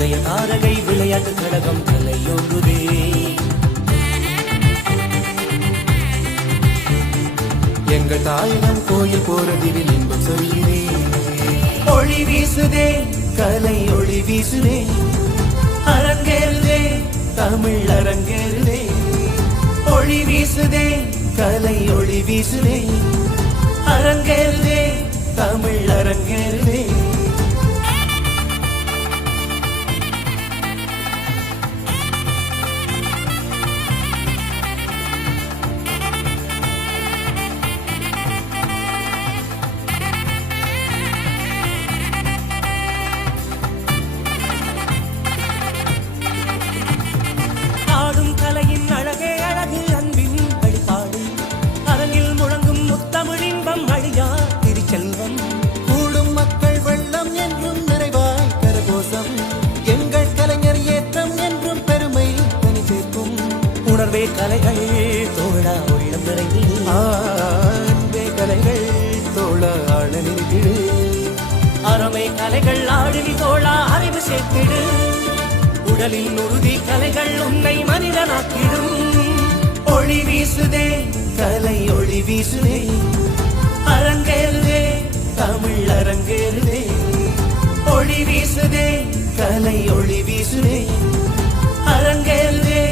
உதய தாரகை விளையாட்டு கழகம் தலையோங்குதே. எங்கள் தாயகம் கோயில் போறதில் இன்பம் சொல்கிறே. ஒளி வீசுதே கலை ஒளி வீசுதே, அரங்கேறுதே தமிழ் அரங்கேறுதே. ஒளி வீசுதே கலை ஒளி வீசுதே, அரங்கேறுதே தமிழ் அரங்கேறுதே. ஆடும் கலையின் அழகே அழகு அன்பின் வழிபாடு, அரங்கில் முழங்கும் முத்தமிழின்பம் அழியா திருச்செல்வம். கூடும் மக்கள் வெள்ளம் என்றும் நிறைவாய் கரகோசம், எங்கள் கலைஞர் ஏற்றம் என்றும் பெருமை தனி சேர்க்கும். உணர்வே கலைகள் தோழா உள்ளம் நிறைந்திடு, அன்பே கலைகள் தோழ ஆழ நிறுத்திடு. அறமே கலைகள் ஆடினி தோழா அறிவு சேர்த்திடு. உடலின் உறுதி கலைகள் உன்னை மனிதனாக்கிடும். ஒளி வீசுதே கலை ஒளி வீசுதே, அரங்கேறுதே தமிழ் அரங்கேறுதே. ஒளி வீசுதே கலை ஒளி வீசுதே, அரங்கேறுதே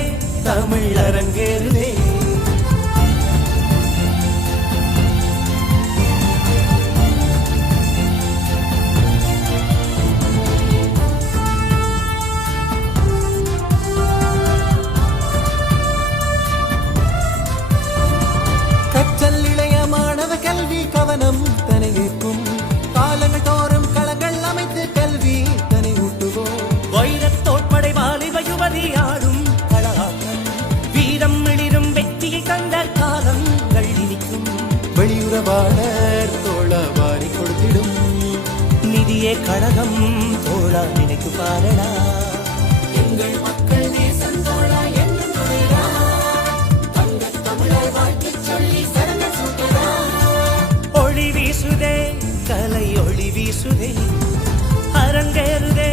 தமிழ் அரங்கேறுதே. கற்றல் இளைய மாணவ கல்வி கவனம் தனை ஏற்கும். காலங்கள் தோறும் களங்கள் அமைத்து கல்வி தனை ஊட்டுவோம். வைரத் தோட்படை வாலிப யுவதி ஆடும் களஆட்டம், வீரம் மிளிரும் வெற்றியை கண்ட காலங்கள் இனிக்கும். வெளியுறவாளர் தோழ வாரி கொடுத்திடும். நிதியே கழகம் தோழா நினைக்கு பாரடா. எங்கள் மக்கள் நேசம் தோழா என்னும் தோழா, தங்கத் தமிழர் வாழ்த்துச் சொல்லி சரணம் சூட்டடா. ஒளி வீசுதே கலை ஒளி வீசுதே, அரங்கேறுதே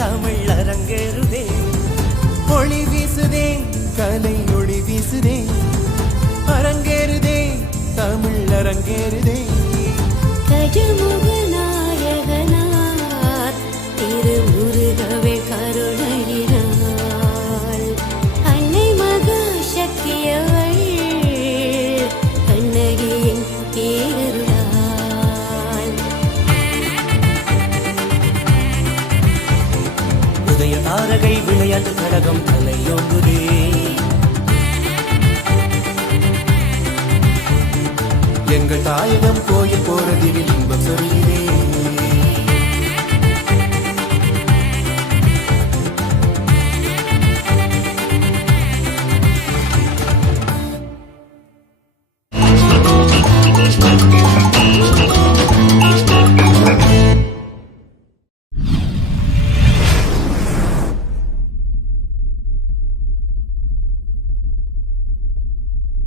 தமிழ் அரங்கேறுதே. ஒளி வீசுதே கலை ஒளி வீசுதே, அரங்கேறுதே தமிழ் அரங்கேறுதே. கஜமுக நாயகனார் திருமுருகவே கருணையினாள், அன்னை மகா சக்தியவள் கண்ணகியின் பேரருளாள். உதய தாரகை விளையாட்டு கழகம் தலையோங்குதே. எங்கள் தாயகம் கோயில் போறதில் இன்பம் சொல்கிறே.